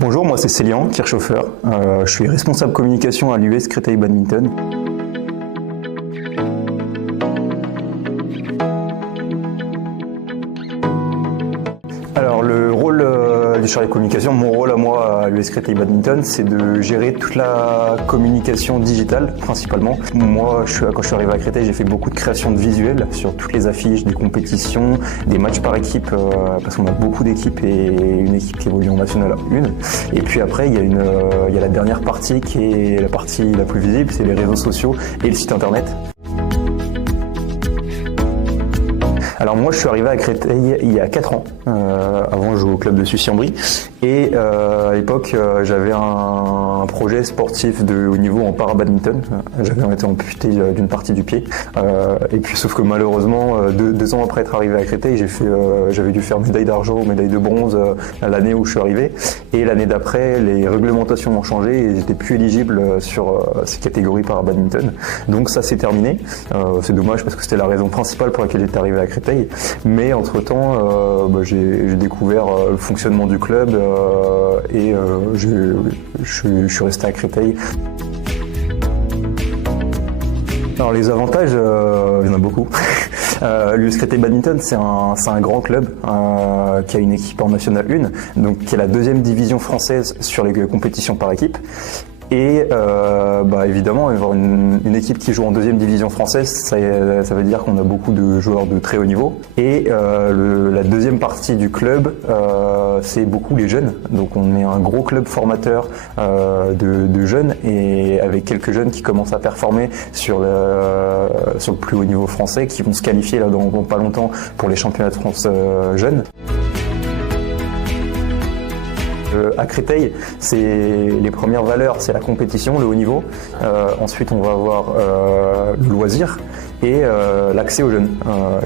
Bonjour, moi c'est Célian Kirchhofer, je suis responsable communication à l'US Créteil Badminton. Alors le rôle du chargé de communication, mon rôle à moi à l'US Créteil Badminton, c'est de gérer toute la communication digitale principalement. Moi, quand je suis arrivé à Créteil, j'ai fait beaucoup de création de visuels sur toutes les affiches, des compétitions, des matchs par équipe, parce qu'on a beaucoup d'équipes et une équipe qui évolue en National 1. Et puis après, il y a la dernière partie qui est la partie la plus visible, c'est les réseaux sociaux et le site internet. Alors moi je suis arrivé à Créteil il y a 4 ans, avant je jouais au club de Sucy-en-Brie et à l'époque j'avais un projet sportif de haut niveau en para-badminton. J'avais été amputé d'une partie du pied et puis sauf que malheureusement 2 ans après être arrivé à Créteil j'avais dû faire médaille d'argent ou médaille de bronze l'année où je suis arrivé et l'année d'après les réglementations ont changé et j'étais plus éligible sur ces catégories para-badminton, donc ça s'est terminé. C'est dommage parce que c'était la raison principale pour laquelle j'étais arrivé à Créteil. Mais entre-temps, j'ai découvert le fonctionnement du club et je suis resté à Créteil. Alors les avantages, il y en a beaucoup. L'US Créteil Badminton, c'est un grand club qui a une équipe en National 1, donc qui est la 2e division française sur les compétitions par équipe. Et évidemment, avoir une équipe qui joue en 2e division française, ça veut dire qu'on a beaucoup de joueurs de très haut niveau. Et la deuxième partie du club, c'est beaucoup les jeunes. Donc on est un gros club formateur de jeunes et avec quelques jeunes qui commencent à performer sur le plus haut niveau français, qui vont se qualifier là dans pas longtemps pour les championnats de France jeunes. À Créteil, les premières valeurs, c'est la compétition, le haut niveau. Ensuite, on va avoir le loisir et l'accès aux jeunes,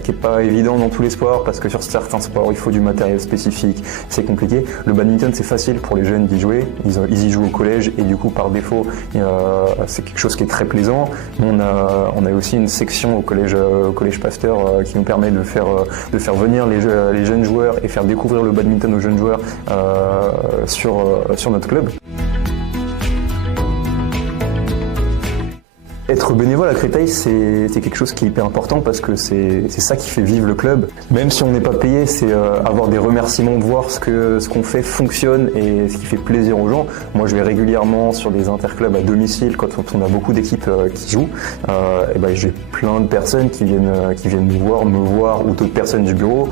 qui n'est pas évident dans tous les sports parce que sur certains sports, il faut du matériel spécifique, c'est compliqué. Le badminton, c'est facile pour les jeunes d'y jouer. Ils y jouent au collège et du coup, par défaut, c'est quelque chose qui est très plaisant. On a aussi une section au collège Pasteur qui nous permet de faire venir les jeunes joueurs et faire découvrir le badminton aux jeunes joueurs sur notre club. Être bénévole à Créteil, c'est quelque chose qui est hyper important parce que c'est ça qui fait vivre le club. Même si on n'est pas payé, c'est avoir des remerciements, de voir ce qu'on fait fonctionne et ce qui fait plaisir aux gens. Moi, je vais régulièrement sur des interclubs à domicile quand on a beaucoup d'équipes qui jouent. J'ai plein de personnes qui viennent me voir ou d'autres personnes du bureau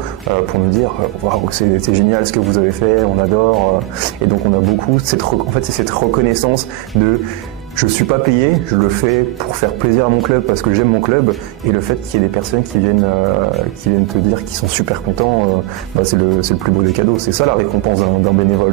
pour nous dire waouh, c'est génial ce que vous avez fait, on adore. Et donc on a beaucoup cette reconnaissance de je suis pas payé, je le fais pour faire plaisir à mon club parce que j'aime mon club, et le fait qu'il y ait des personnes qui viennent te dire qu'ils sont super contents, c'est le plus beau des cadeaux. C'est ça la récompense d'un bénévole.